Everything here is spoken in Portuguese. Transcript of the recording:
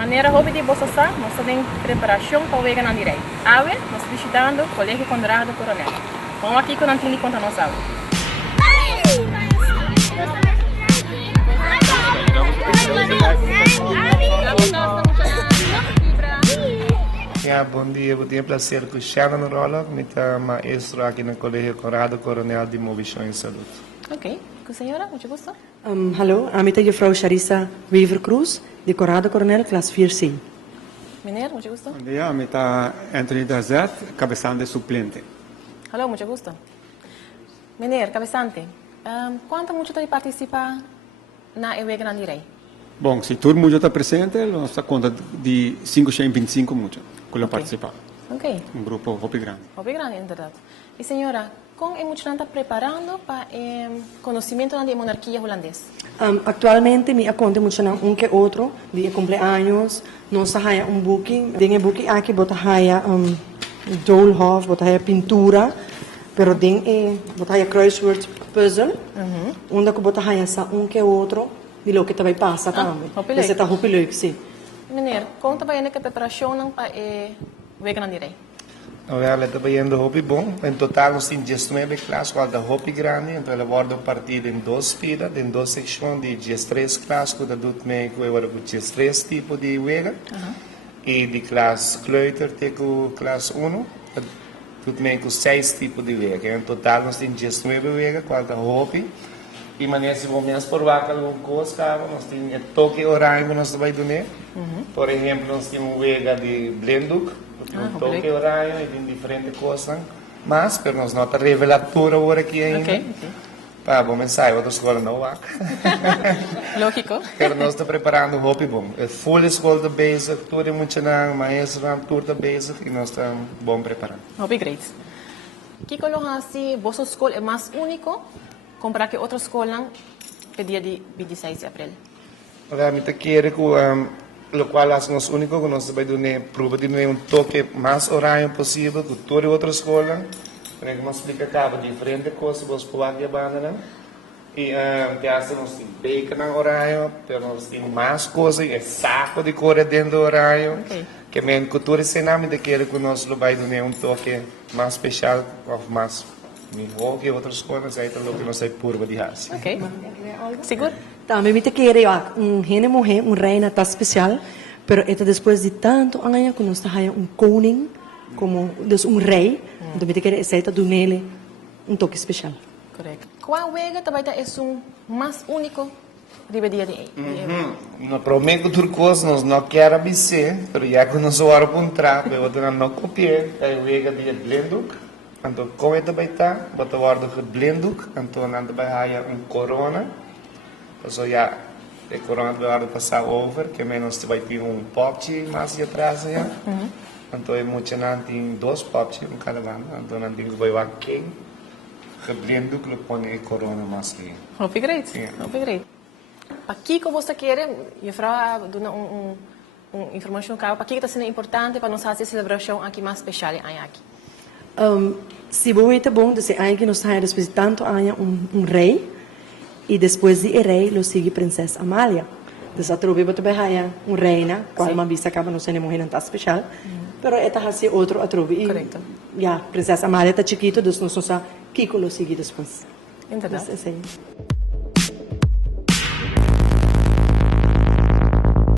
Maneira hobby de Bossassa, nós temos preparação para o Vega na direita. Ave, nós visitando o Colégio Conrado Coronel. Vamos aqui que eu não tenho conta nossa aula. Bom dia, eu tenho o prazer com Shannon Rolla, que é maestro aqui no Colégio Conrado Coronel de Movição e Saúde. Ok, com a senhora, muito gosto. Hallo, ik ben mevrouw Charissa Wever-Cruz, de Corrado Coronel, klas 4C. Meneer, muito gosto. Bom dia, me está Anthony Dazat, cabeçante suplente. Alô, muito gosto. Meneer, cabeçante, quanto muito vai participar na Vega na direita? Bom, se todo mundo está presente, nossa conta de 525 muito, que participar. Ok. Um grupo hobby grande. Hobby grande, em verdade. E senhora, como é muito está preparando para conhecimento da monarquia holandesa? Actualmente, me conta muito que outro, de cumpleaños, nós temos booking. Tem booking aqui, bota doolhof, bota pintura, pero tem bota crossword puzzle, onde que bota sa que outro, de lo que também passa também. Você está leuk, sim. Meneer, conta para a preparação para Vega na direita? Ela está vendo hobby bom. Em total, nós temos 19 classes, qual é hobby grande. Então, ela vai partir em duas filas, em duas secções de 13 classes, que do meio que eu 13 tipos de Vega. E de classe Kleuter, tem classe 1, do meio que 6 tipos de Vega. Em total, nós temos 19 Vega, qual é hobby. E maneira se vamos provar alguma coisa, nós temos toque horário que nós vamos dar. Por exemplo, nós temos Vega de Blenduk, toque horário e tem diferentes coisas. Mas, pero nós não está reveladora agora aqui ainda. Ok. Para vamos ensaiar, outra escola não há. Lógico. Pero nós estamos preparando o hobby bom. É full escola de basic, tudo é muito não, maestro, tudo de basic e nós estamos bom preparando. Hobby great. Que coloca assim, vossa escola é mais único? Comprar que outra escola no dia de 26 de abril. Realmente quero que o qual nós único que nós vamos dar prova de um toque mais horário possível que toda outra escola. Para que nós explica acaba diferente coisas vos pular de banda e que assim nós temos bacon no horário, pero nós temos mais coisas, é saco de cor dentro do horário. Que mesmo cultura e cenamento quero que nós vamos dar toque mais especial, mais melhor que outras coisas, aí é o que nós sei purva de raça. Ok. Seguro? Também me querer mulher, reina tá especial, pero é depois de tanto anos que nós temos koning, como rei, então me querer aceita do nele toque especial. Correto. Qual Vega também é mais único de dia de hoje? No prometo que coisas nós não queremos dizer, mas já que nós vamos encontrar, eu não copiei, é o Vega de Blenduk. Então, como é também está, bota o ordem de Blenduk, então não vai haver corona, então já a corona vai passar over, que menos vai ter pop mais atrás já. Então é muito não tem dois pops em cada banda, então não tem que vai aqui, que Blenduk lhe põe a corona mais que. Hobby great. Hobby great. Aqui como você quer, eu falo informação cá, para que está sendo importante para nós fazer a celebração aqui mais especial aqui. Se você é bom, você aí que nós temos depois de tanto anos rei e depois de rei, lo sigue princesa Amália. Então a tropa também há reina, qual uma vista acaba não sendo mulher tão especial, pero esta assim outro a tropa. Correto. Já princesa Amália está chiquito, então nós não sabemos que lo sigue depois. Entendeu? Sim.